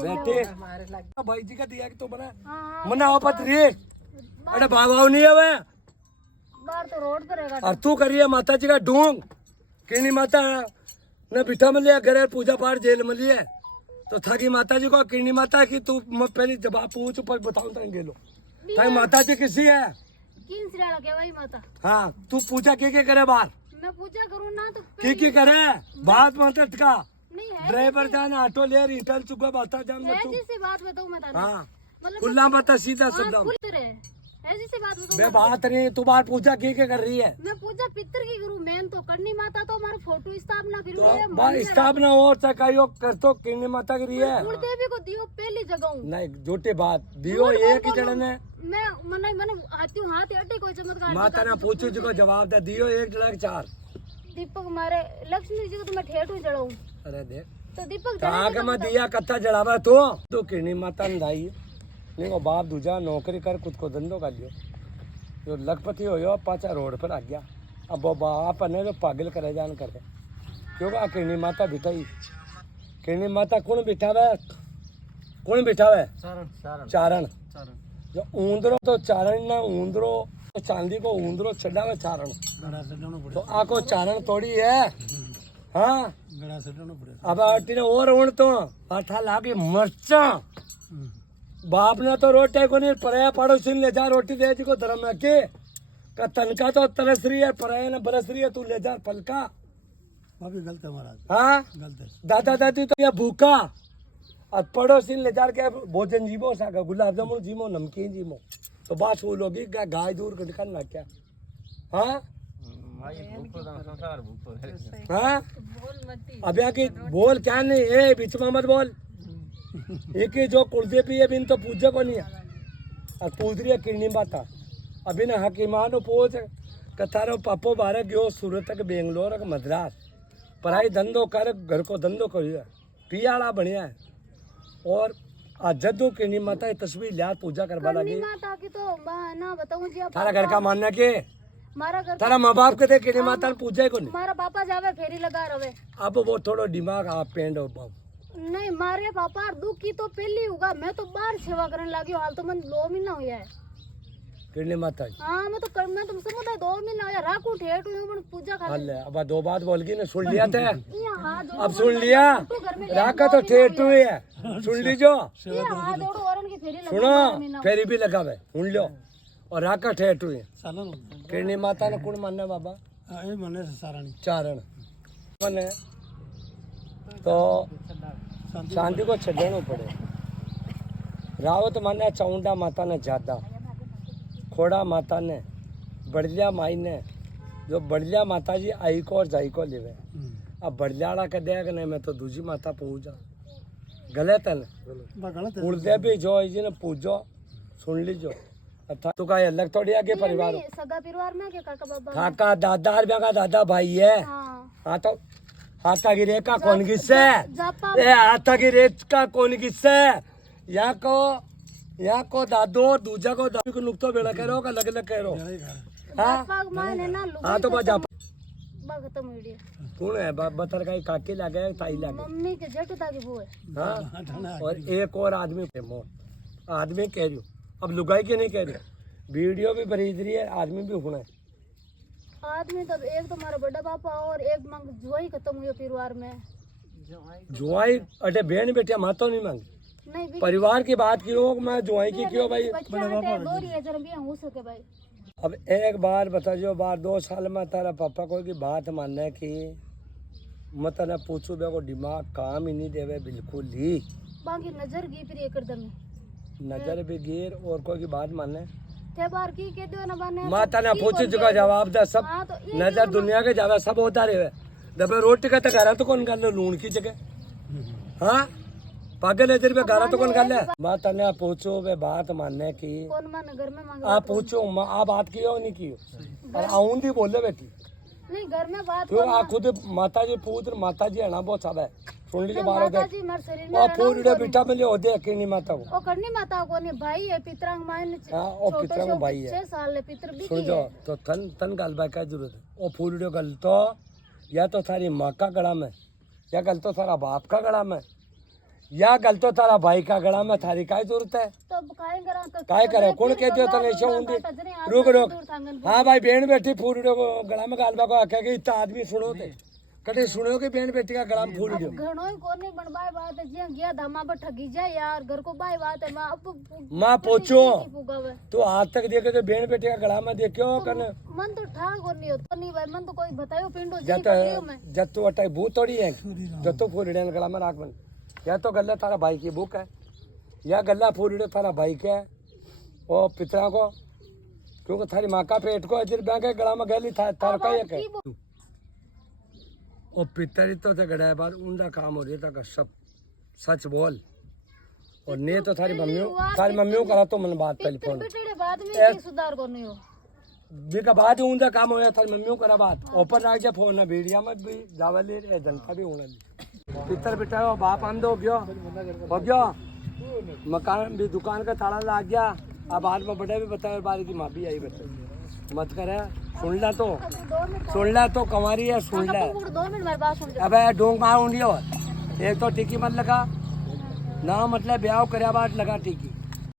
बैठे भाई जी का दिया कि तो बना मना पत रे अरे बाबा नहीं है वे बाहर तो रोड पर है और तू करिए माता जी का ढूंढ किनी माता ने बिठा में लिया घर पूजा पाठ जेल में लिया तो थाकी माता जी को किनी माता की तू मैं पहले जवाब पूछ पर बताऊं तो गेलो थाकी माता जी किसी है किन सिराला के भाई माता हाँ तू पूजा के करे बाहर मैं पूजा करूं ना तो की करे बात मत का नहीं है ड्राइवर जाना ऑटो ले रिटर्न चुका बता जान है जैसी बात बताऊं मैं ताने हाँ मतलब खुला बता सीधा शब्द खुल रहे है जैसी बात बताऊं मैं बात नहीं तू बाहर पूजा के कर रही है मैं पूजा पितर की करूं मैं तो करनी माता तो हमारा फोटो स्थापना फिर तो स्थापना और चकायो कर तो किन्नी माता की रही है कुल देवी को दियो पहली जगह नहीं झूठी बात दियो एक ही जन ने मैं मैंने हाथी हाथ अटे कोई चमत्कार माता ने पूछो जी को जवाब दे दियो एक जड़ा चार दीपक मारे लक्ष्मी जी को तो मैं ठेठू चढ़ाऊं अरे देख तो दीपक आगे मैं दिया कत्था जड़ावा तो किन्नी माता ने दाई नहीं वो बाप दूजा नौकरी कर खुद को धंधो कर लियो जो लखपति हो पाचा रोड पर आ गया अब वो बाप ने जो पागल करे जान करे क्योंकि किन्नी माता बिठाई किन्नी माता कौन बिठावे चारण जो ऊंदरो तो चारण ना ऊंदरो तो चांदी को ऊंदरो चढ़ावे चारण तो आको चारण थोड़ी है हाँ अब अटी और ऊण तो आठा लागे मरचा बाप ने तो रोटी को नहीं पराया पड़ोसी ले जा रोटी दे जी को धर्म है के का तनका तो तरस रही है पराया ने बरस रही है तू ले जा पलका गलत है महाराज हाँ गलत दादा दादी तो ये भूखा और पड़ोसी ले जा के भोजन जीवो सागा गुलाब जामुन जीवो नमकीन जीवो तो बात वो लोगी गाय दूर करना क्या हाँ हाँ अब यहाँ की बोल क्या नहीं ए बीच में मत बोल एक ही जो कुलदेवी है बिन तो पूजा को नहीं है और पूछ रही है किरनी माता अभी ना हकीमान पूछ कथारो पापो बारे गयो सूरत तक बेंगलोर तक मद्रास पढ़ाई धंधो कर घर को धंधो करिए पियाला बढ़िया है और आज जदू किरनी माता की तस्वीर लिया पूजा करवा लगी माता की तो ना बताऊं जी थारा घर का मानना के मारा घर तारा माँ बाप कहते किरनी माता पूजा को नहीं हमारा पापा जावे फेरी लगा रहे अब वो थोड़ा दिमाग आप पेंड हो बाप नहीं मारे पापा दुख की तो पहली होगा मैं तो बाहर सेवा करने लगी हाल तो मन 2 महीना हुआ है किरनी माता हाँ मैं तो समुदाय 2 महीना हुआ राखू ठेठ हुई पूजा कर ले अब दो बात बोल गई ना सुन लिया थे अब अब सुन लिया राका तो ठेठ हुई है सुन लीजो सुनो फेरी भी लगा हुआ सुन लो और राका ठेठ हुई किरनी माता ने कौन मानना बाबा चारण मने तो शांति को छड़ना पड़े रावत माने चाउंडा माता ने ज्यादा खोड़ा माता ने बड़लिया माई ने जो बड़लिया माता जी आई को और जाई को लेवे अब बड़लियाड़ा कह देगा नहीं मैं तो दूसरी माता पूजा गलत है ना कुलदेवी जो जी ने पूजो सुन लीजो अच्छा तू का अलग थोड़ी आगे परिवार सगा परिवार में के काका बाबा काका दादा का दादा भाई है हाँ तो हाथा की रेखा कौन किससे हाथा की रेखा कौन किससे यहाँ को दादो और दूजा को दादू को नुकतो बेड़ा कह रहा अलग अलग कह रहा हाँ तो बजा कौन है बतर का काकी लगे ताई लगे मम्मी के जेठता की वो है हाँ और एक और आदमी आदमी कह रही हूँ अब लुगाई की नहीं कह रही वीडियो भी खरीद रही है आदमी भी होना है आदमी तो एक तो हमारा बड़ा पापा और एक मंग जुआई खत्म हुई परिवार में जुआई अटे बहन बेटिया मातो नहीं मांगी नहीं परिवार की बात की हो मैं जुआई की क्यों भाई हो सके भाई अब एक बार बता जो बार 2 साल में तारा पापा को की बात मानने की मत न पूछू को दिमाग काम ही नहीं देवे बिल्कुल ही बाकी नजर गी फिर एकदम नजर भी गिर और कोई की बात मानने बार की के दो ना बने माता ने पूछे चुका जवाब दे सब नजर दुनिया के जावे सब होता रहे दबे रोटी का तक तो कौन कर लो लूण की जगह हाँ पागल नजर पे गारा तो कौन कर ले माता ने पूछो वे बात मानने की कौन मान घर में मांग आप पूछो आ बात की हो नहीं की और आऊंदी बोले बेटी नहीं घर में बात क्यों आ खुद माता जी पूछ माता जी है ना बहुत सब है सुन लीजिए बारह माता जी मार शरीर में और पूरी बेटा में ले होते किरनी माता को ओ करनी माता को ने भाई है पितरंग मायने हां ओ पितरंग भाई है 6 साल ले पितर भी सुन जो तो तन गल बा का जरूरत है ओ पूरी गल तो या तो थारी माँ का गला में या गल तो तारा बाप का गला में, या गल तो तारा भाई का गला में, थारी काय जरूरत है? तो काय करा तो काय करे कौन कहते हो तने ऐसे होंगे? रुक रुक, हाँ भाई बहन बेटी फूल को गला में गालबा को आखे कि इतना आदमी सुनो थे कटे सुनो कि बहन बेटी का गला में फूल दो। घणो ही कोने बनबाई बात है जे गया धामा पर ठगी जाए यार, घर को बाई बात है माँ पूछो तो आज तक देखे तो बहन बेटी का गला में देखो कन मन तो ठाक और नहीं होता नहीं भाई, मन तो कोई बतायो पिंडो जब तो अटाई भूत थोड़ी है जो तो फूलड़े गला में राख बन, या तो गल्ला तारा भाई की बुक है, या गल्ला फूलड़े तारा भाई के है और पितरा को, क्योंकि थारी माँ का पेट को अजर बैंक के गला में गली थार का एक है और पितरी तो गड़ा बाद उनका काम हो रही था सब सच बोल, और ने तो थारी मम्मी करा तो मन बात टेलीफोन बाद में सुधार को नहीं हो का बाद उनका काम हो थारी मम्मी करा बात ऊपर रख जा फोन मीडिया में भी जावा ले जनता भी होना पितर बेटा बाप आंद हो गया मकान भी दुकान का ताला लग गया, अब बाद में बड़े भी बताए बारी की माँ भी आई बता मत करे सुन ला तो कंवारी है सुन ला। 2 मिनट मेरे पास सुन अबे डोंग मार उंडी और एक तो टिकी मत लगा ना, मतलब ब्याह करया बाद लगा टिकी।